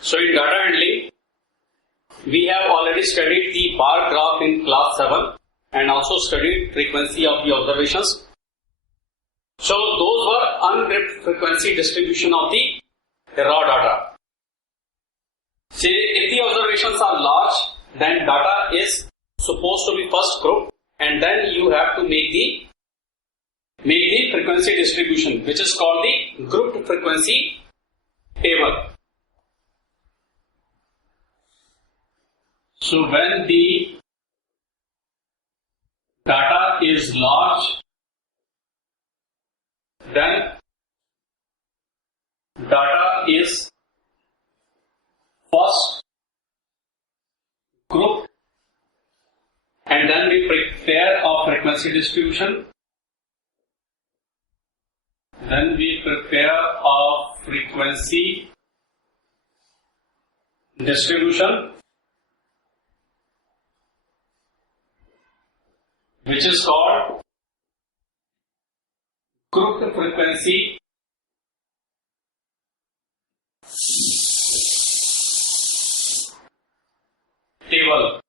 So in data handling, we have already studied the bar graph in class 7 and also studied frequency of the observations. So those were ungripped frequency distribution of the raw data. Say if the observations are large, then data is supposed to be first grouped, and then you have to make the frequency distribution, which is called the grouped frequency table. So when the data is large, then data is first grouped, and then we prepare a frequency distribution. Then we prepare a frequency distribution, which is called grouped frequency table.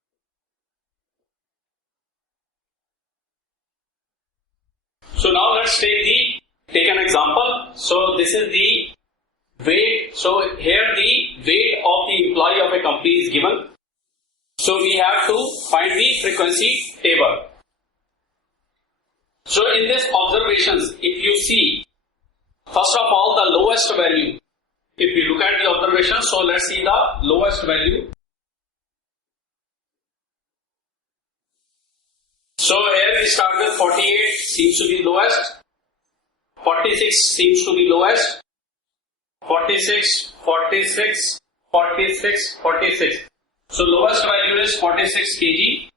So now let's take an example. So this is the weight. So here the weight of the employee of a company is given. So we have to find the frequency table. So in this observations, if you see, first of all, the lowest value. If we look at the observation, so let's see the lowest value. So here we start with 48 seems to be lowest, 46 seems to be lowest, 46, 46, 46, 46. So lowest value is 46 kg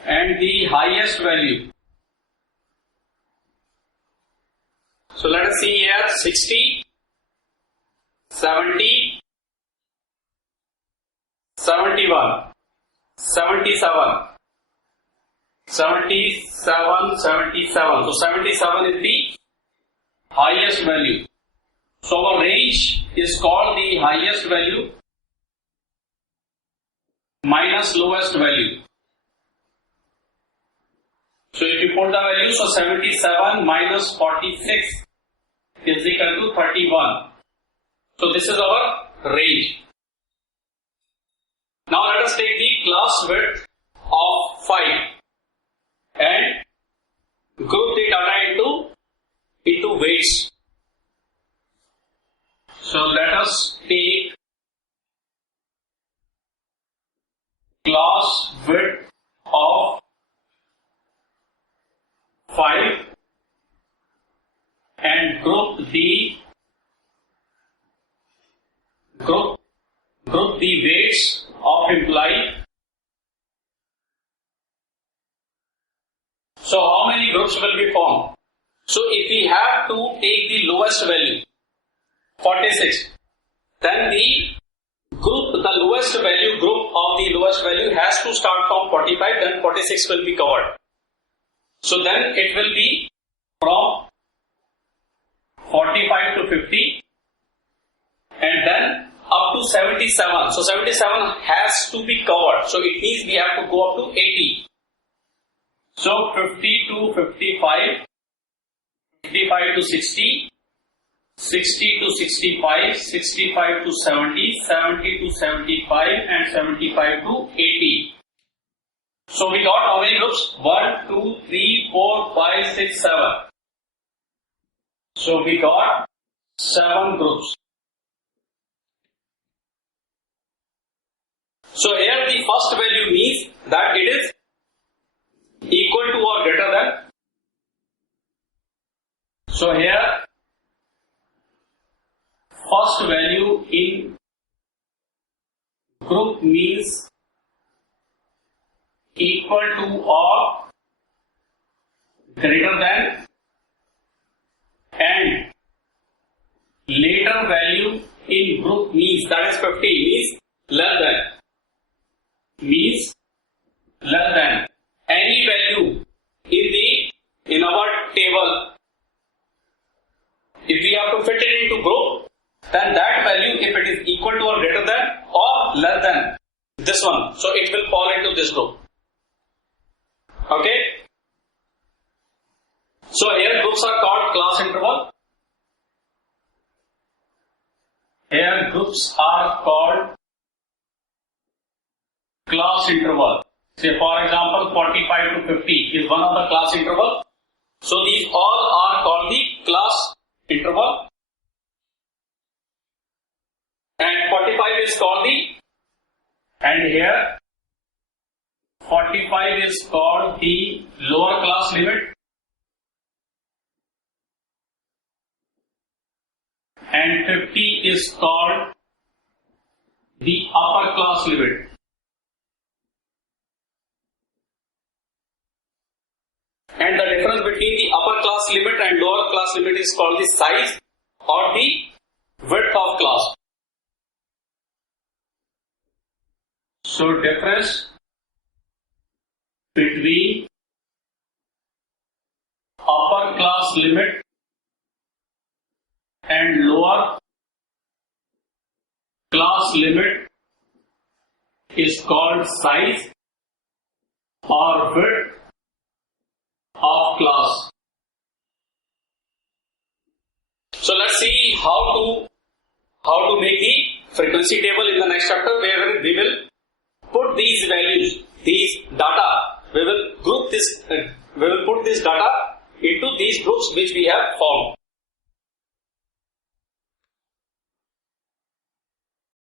and the highest value. So let us see here 60, 70, 71, 77. 77, 77. So 77 is the highest value. So our range is called the highest value minus lowest value. So if you put the value, so 77 minus 46 is equal to 31. So this is our range. Now let us take the class width of 5 and group the data into weights. So let us take class width of 5 and group the weights of employee. So how many groups will be formed? So if we have to take the lowest value, 46, then the lowest value group of the lowest value has to start from 45, then 46 will be covered. So then it will be from 45 to 50 and then up to 77. So 77 has to be covered. So it means we have to go up to 80. So 50 to 55, 55 to 60, 60 to 65, 65 to 70, 70 to 75 and 75 to 80. So we got how many groups? 1, 2, 3, 4, 5, 6, 7. So we got 7 groups. So here the first value means that it is equal to or greater than. So here first value in group means equal to or greater than, and later value in group means, that is 50, means less than any value in our table. If we have to fit it into group, then that value, if it is equal to or greater than or less than this one, so it will fall into this group. Okay? So here groups are called class interval. Here groups are called class interval. Say for example 45 to 50 is one of the class interval. So these all are called the class interval. And 45 is called the, and here 45 is called the lower class limit. And 50 is called the upper class limit. And the difference between the upper class limit and lower class limit is called the size or the width of class. So difference between upper class limit and lower class limit is called size or width of class. So let's see how to make the frequency table in the next chapter, where we will put these values, these data, we will group this, we will put this data into these groups which we have formed.